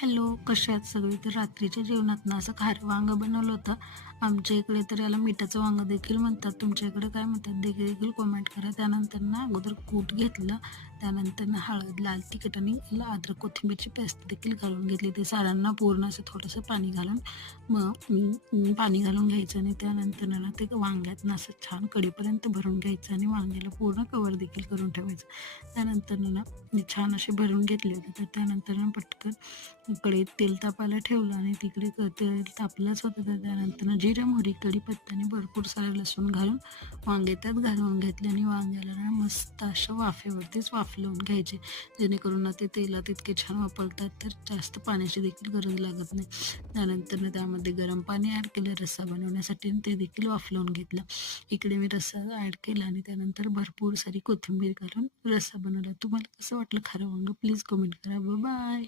Hello, कशा आहेत सगळे? तर रात्रीच्या जेवणात ना असं खारं वांगं बनवलं होतं. आमच्या इकडे तर याला मिठाचं वांगं देखील म्हणतात. तुमच्या इकडे काय म्हणतात देखील कमेंट करा. त्यानंतर ना अगोदर कूट घेतलं, त्यानंतर ना हळद, लाल तिखट आणि अद्रक कोथिंबीरची पेस्ट देखील घालून घेतली. ते सारांना पूर्ण असं थोडंसं पाणी घालून मग पाणी घालून घ्यायचं आणि त्यानंतर ना ते वांग्यातनं असं छान कढीपर्यंत भरून घ्यायचं आणि वांग्याला पूर्ण कव्हर देखील करून ठेवायचं. त्यानंतर ना मी छान असे भरून घेतले होते. तर त्यानंतर ना पटकन कढईत तेल तापायला ठेवलं आणि तिकडे तेल तापलंच होतं. तर त्यानंतर जिरे, मोहरी, कढीपत्ता आणि भरपूर सारं लसूण घालून वांगे त्यात घालून घेतले आणि वांग्याला ना मस्त अशा वाफेवरतीच वाफलवून घ्यायचे, जेणेकरून ना ते तेलात इतके छान वापरतात तर जास्त पाण्याची देखील गरज लागत नाही. त्यानंतर ना त्यामध्ये गरम पाणी ॲड केलं रस्सा बनवण्यासाठी आणि ते देखील वाफलवून घेतलं. इकडे मी रस्सा ॲड केला आणि त्यानंतर भरपूर सारी कोथिंबीर घालून रस्सा बनवला. तुम्हाला कसं वाटलं खारं वांगं? प्लीज कमेंट करा. बाय.